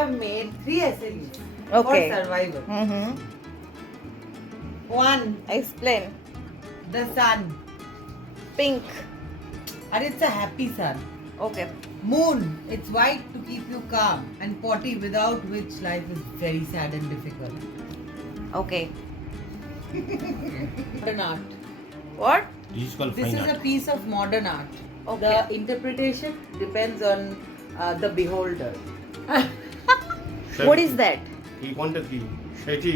have made 3 SLEs Okay. for survival. One, Explain. the sun, Pink. and it's a happy sun. Okay. Moon, it's white to keep you calm, and potty, without which life is very sad and difficult. Okay. Modern art. What? This is called This fine is a art. piece of modern art. Okay. The interpretation depends on the beholder. What is that? কি কোনটা কি সেটি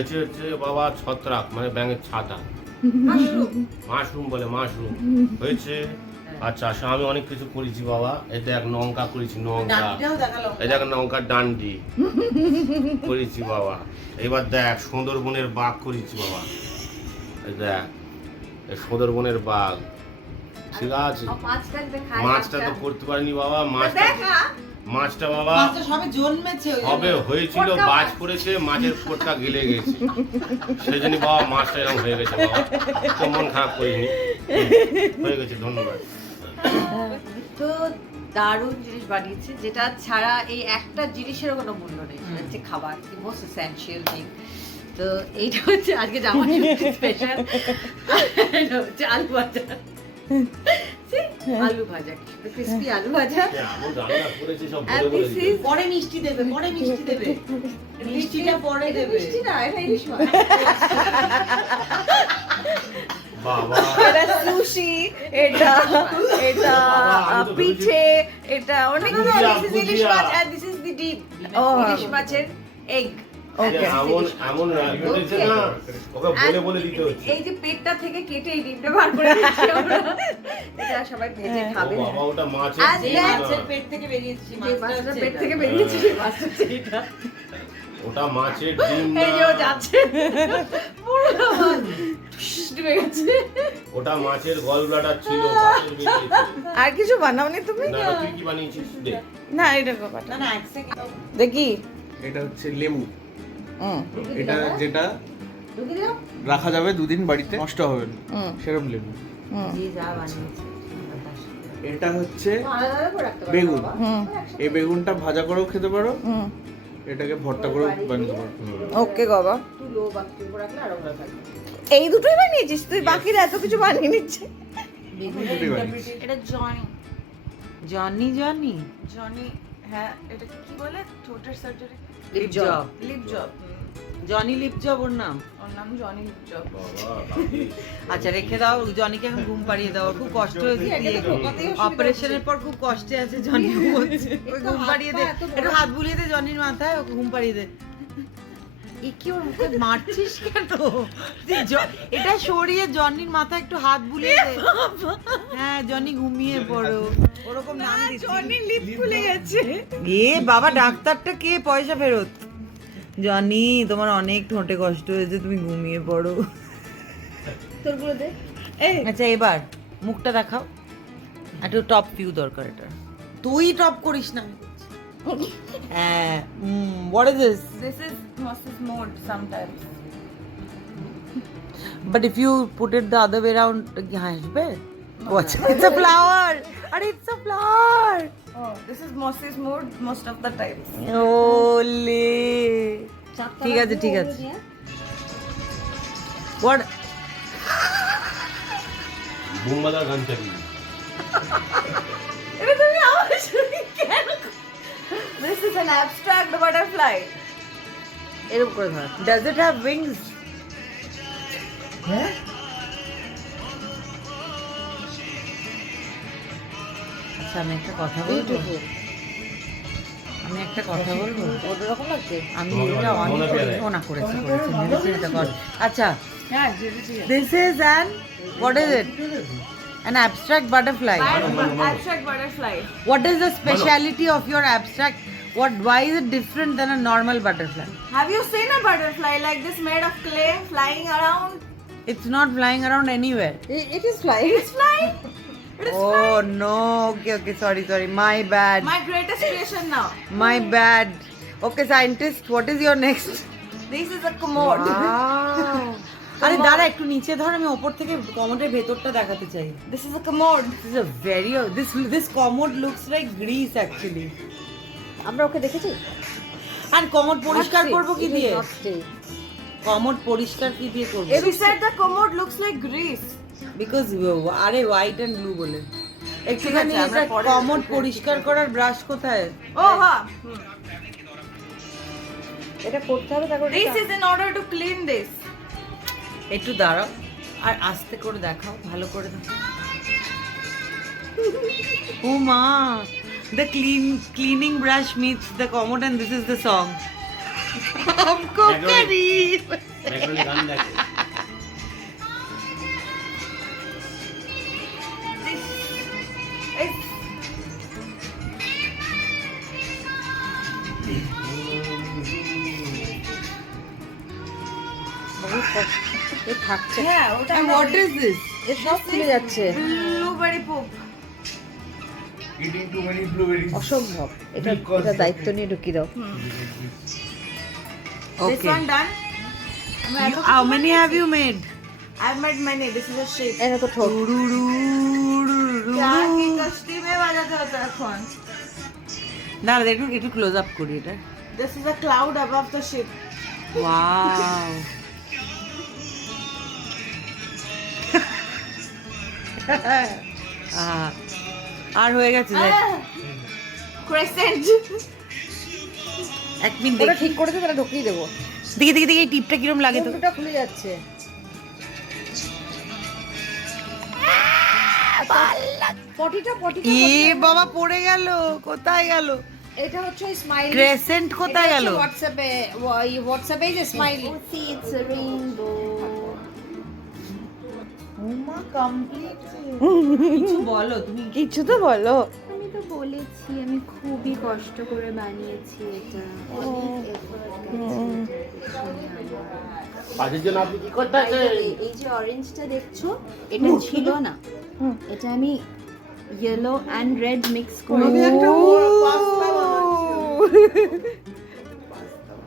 এটি হচ্ছে বাবা ছত্রাক মানে ব্যাঙের ছাতা মাশরুম বলে মাশরুম হয়েছে আচ্ছা আচ্ছা আমি অনেক কিছু করেছি বাবা এটা এক লঙ্কা করেছি লঙ্কা ডান্ডিটাও দেখালো। এটা এক লঙ্কার ডান্ডি করেছি বাবা এবার দেখ সুন্দরবনের বাঘ করেছি বাবা এই দেখ এই সুন্দরবনের বাঘ ঠিক আছে মাছটা তো করতে পারিনি বাবা মাছটা বাবা মাছটা সবে জন্মেছে ওই হবে জন্য। হয়েছিল বাজ পড়েছে মাছের ফোটকা গিলে গেছে সেই জন্য বাবা মাছটা এরকম হয়ে গেছে বাবা তো মন খারাপ করিনি হয়ে গেছে ধন্যবাদ তো দারুণ জিনিস বানিয়েছে যেটা ছাড়া এই একটা জিনিসের কোনো মূল্য নেই সেটা হচ্ছে খাবার দি মোস্ট এসেনশিয়াল থিং তো এইটা হচ্ছে আজকে জামার স্পেশাল হচ্ছে আলু ভাজা আলু ভাজা ক্রিসপি আলু ভাজা এমন রান্না করেছে সব And বলে this বলে is- পরে মিষ্টি দেবে পরে মিষ্টি দেবে মিষ্টিটা পরে এটা দেবে মিষ্টি না এটা ইলিশ মাছ বাবা এটা সুশি, এটা এটা আমি তো পিঠে, এটা অনেক ভুজিয়া, this is ilish bhujia. Much and this is the deep Oh. ইলিশ মাছের এগ Okay. এমন এমন রান্না করেছে না ওকে বলে বলে দিতে হচ্ছে এই যে পেটটা থেকে কেটে এই ডিমটা বার করে দিচ্ছি আমরা এটা সবাই ভেজে ও খাবে বাবা ওটা মাছের আর যে ডিম না। মাছের পেট থেকে বেরিয়েছে যে মাছটা মাছটা হচ্ছে পেট এটা। থেকে বেরিয়েছে সেই মাছটা হচ্ছে এটা ওটা মাছের ডিম এই যে ও না যাচ্ছে পুরো মাছ ডুবে গেছে ওটা মাছের গলব্লাডার ছিল মাছের বেরিয়েছে আর কিছু বানাওনি তুমি? না তুই কি বানিয়েছিস দে না এটা বাবা না না এক সেকেন্ড দেখি। এটা হচ্ছে লেবু হুম এটা যেটা ঢুকে দাও রাখা যাবে 2 দিন বাড়িতে নষ্ট হবে না হুম সেরকম লেবু হুম যে যা বানিয়েছে এটা হচ্ছে আলাদা আলাদা করে রাখতে পারো বেগুন। বাবা। হুম এই বেগুনটা ভাজা করেও খেতে পারো হুম এটাকে ভর্তা করেও বানাতে পারো ওকে বাবা। একটু লো বাক্স করে রাখলে আরো ভালো থাকবে এই দুটোই বানিয়েছিস তুই? বাকিরা এত কিছু বানিয়ে নিচ্ছে। দুটোই বানিয়েছি। এটা জনি জনি জনি জনি হ্যাঁ এটা কি বলে ঠোঁটের surgery? Lip job lip job. Johnny lip job ওর নাম ওর নাম জনি লিপ জব। বাবা বাকি আচ্ছা রেখে দাও জনিকে এখন ঘুম পাড়িয়ে দাও ওর খুব কষ্ট হয়েছে অপারেশনের পর খুব কষ্টে আছে জনি ঘুমোচ্ছে ওই ঘুম পাড়িয়ে দে একটু হাত বুলিয়ে দে জনির মাথায় ওকে ঘুম পাড়িয়ে দে এ কি ওর মুখে মারছিস কেন তুই এটা সরিয়ে জনির মাথায় একটু হাত বুলিয়ে দে হ্যাঁ জনি ঘুমিয়ে পড়ো ওরকম নাম দিচ্ছি জনি লিপ খুলে গেছে। এ বাবা ডাক্তারটা কে পয়সা ফেরত জনি তোমার অনেক ঠোঁটে কষ্ট হয়েছে তুমি ঘুমিয়ে পড়ো তোরগুলো দে আচ্ছা এবার মুখটা দেখাও একটু টপ ভিউ দরকার এটা তুই টপ করিস না হ্যাঁ what is this This is Moses mode sometimes. But if you put it the other way round হাসবে ও আচ্ছা ইটস আ ফ্লাওয়ার আরে it's a flower Oh, this is Moses mode most of the times. ওলে ঠিক আছে ঠিক আছে what বুমবাদার গান চালিয়ে এটা তুমি আমার শুনি কেন? This is an abstract butterfly. এরকম করে ধর ডাজ ইট হ্যাভ উইংস হ্যাঁ আচ্ছা আমি একটা কথা বলবো আমি একটা কথা বলবো ওরকম লাগছে আমি তোমাকে এটা বলো, অনেক মনে পেলে। না করেছি ভেবেছি এটা কর আচ্ছা Yeah, this is an what is it an abstract butterfly abstract butterfly. what is the speciality of your abstract why is it different than a normal butterfly Have you seen a butterfly like this made of clay flying around? it's not flying around anywhere it is flying It's flying. It is oh no okay sorry my bad my greatest creation now. my bad okay scientist what is your next This is a commode. wow আরে দাঁড়া একটু নিচে ধর আমি ওপর থেকে কমোডের ভেতরটা দেখাতে চাই This is a commode. this is a very this commode looks like Greece actually আমরা ওকে দেখেছি আর কমোড পরিষ্কার Not করব কি safe. It is দিয়ে? not safe. কমোড পরিষ্কার কি দিয়ে করব? She said the commode looks like Greece. Because আরে হোয়াইট এন্ড ব্লু বলে একটুখানি আছে, আমরা এটা পরে কমোড পরিষ্কার করার ব্রাশ কোথায়? Oh, ha. এটা করতে হবে তারপর This is in order to clean this. একটু দাঁড়াও আর আস্তে করে দেখাও, ভালো করে দেখাও। ও মা, the cleaning brush meets the commode and this is the song. हमको करीब ম্যাকারনি গান দেখে। এ থাকছে হ্যাঁ, ওটা And what is this? এ সব খুলে যাচ্ছে blueberry poop. Eating too many blueberries. অসম্ভব এটা এটা দায়িত্ব নিয়ে ঢুকিয়ে দাও This one done. How many have you made? I've made many. This is a shape. এটা তো ঠোঁট क्या की कश्ती में बजाते होता है এখন? দাঁড়া একটু একটু ক্লোজ আপ করি এটা। This is a cloud above the ship. Wow আর হয়ে গেছে দেখ। Crescent. এক মিনিট ওটা দেখি ঠিক করে দে তাহলে ঢুকিয়ে দেবো দেখি দেখি দেখি এই টিপটা কিরম লাগে তো। কুমড়োটা খুলে যাচ্ছে পটিটা এ বাবা পড়ে গেল, কোথায় গেল? এটা হচ্ছে স্মাইল ক্রেসেন্ট কোথায় গেল? হোয়াটসঅ্যাপে যে smiley See, it's a rainbow. কিছু বলো তুমি। কিছু তো বলো আমি তো বলেছি আমি খুবই কষ্ট করে বানিয়েছি এটা অনেক effort গেছে এটার পাশের জন্য আপনি কি করতে পেছনে। এই যে অরেঞ্জটা দেখছো এটা ছিল না এটা আমি ইয়েলো অ্যান্ড রেড মিক্স করে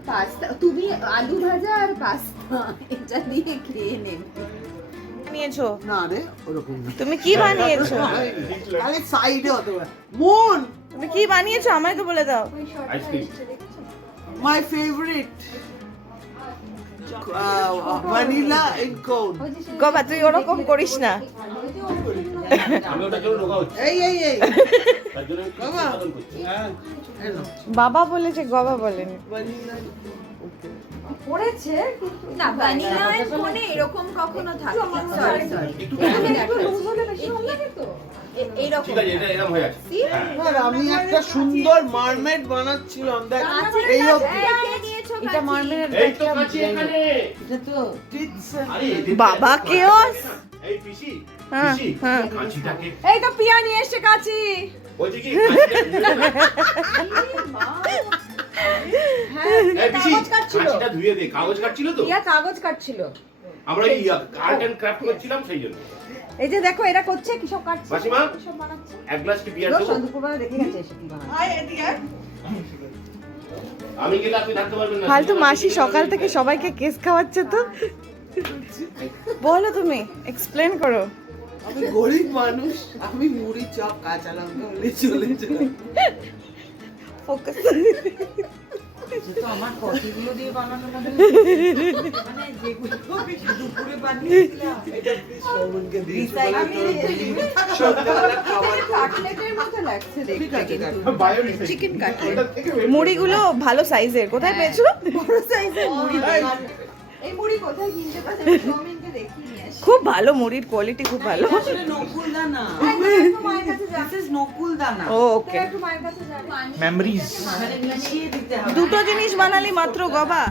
পাস্তা তুমি আলু ভাজা আর পাস্তা এটা দিয়ে খেয়ে নেবে বানিয়েছো? না রে ওরকম না তুমি কি বানিয়েছো? খালি সাইডে হতে পারে মন তুমি কি বানিয়েছো আমায় তো বলে দাও। Ice cream my favourite vanilla in কোন গবা তুই ওরকম করিস না। আমি ওটার জন্য ঢোকা হচ্ছে এই তার জন্য আমি উৎপাদন করছি। বাবা বলেছে, গবা বলেনি। পড়েছে কিন্তু না ভ্যানিলা কোনে এরকম কখনো থাকে সরি সরি একটু এইরকম ঠিক আছে, এটা এরকম হয়ে আছে। হ্যাঁ। আর আমি একটা সুন্দর মারমেড বানাচ্ছিলাম দেখ এই অবধি এটা মারমেড এই তো কাছে এখানে। এটা তো আরে এদের বাবা তো কেওস। এই পিসি হ্যাঁ, পিসি হ্যাঁ। কাঁচিটাকে এই তো পিয়া নিয়ে এসে কাছি বলছি কি এই পিসি কাগজ কাটছিল। কাঁচিটা ধুয়ে দে, কাগজ কাটছিল তো পিয়া কাগজ কাটছিল আমরা এই আর্ট এন্ড ক্রাফট করছিলাম সেই জন্য। এই যে দেখো এরা করছে কি সব কাটছে মাসিমা সব বানাচ্ছে এক গ্লাস কি বিয়ার দেবো? সন্ধ্যেবেলা দেখে গেছে এসে কি বানাচ্ছে আমি গেলে আপনি থাকতে পারবেন না। ফালতু মাসি সকাল থেকে সবাইকে কেস খাওয়াচ্ছে তো। বলো তুমি, এক্সপ্লেন করো। আমি গরিব মানুষ আমি মুড়ি চপ কাঁচা লঙ্কা হলে চলে যাই ফোকাস। তো আমার কফিগুলো দিয়ে বানানো মানে যেগুলো দুপুরে বানিয়েছিলাম শ্রবণকে দিয়েছি সন্ধ্যাবেলা কাটলেটের মতো লাগছে ঠিক আছে চিকেন কাটলেট মুড়িগুলো ভালো সাইজের, কোথায় পেয়েছো? বড় সাইজের মুড়ি এই মুড়ি কোথায় কিনতে পারছে চাউমিনকে দেখিয়ে নিয়ে আসি খুব ভালো, মুড়ির কোয়ালিটি খুব ভালো। আসলে নকুল দানা, একটু মায়ের কাছে যা দিস ইজ নকুল দানা, ও ওকে, একটু মায়ের কাছে যা মেমোরিজ মানে মিশিয়ে দিতে হবে। দুটো জিনিস বানালি মাত্র গবা।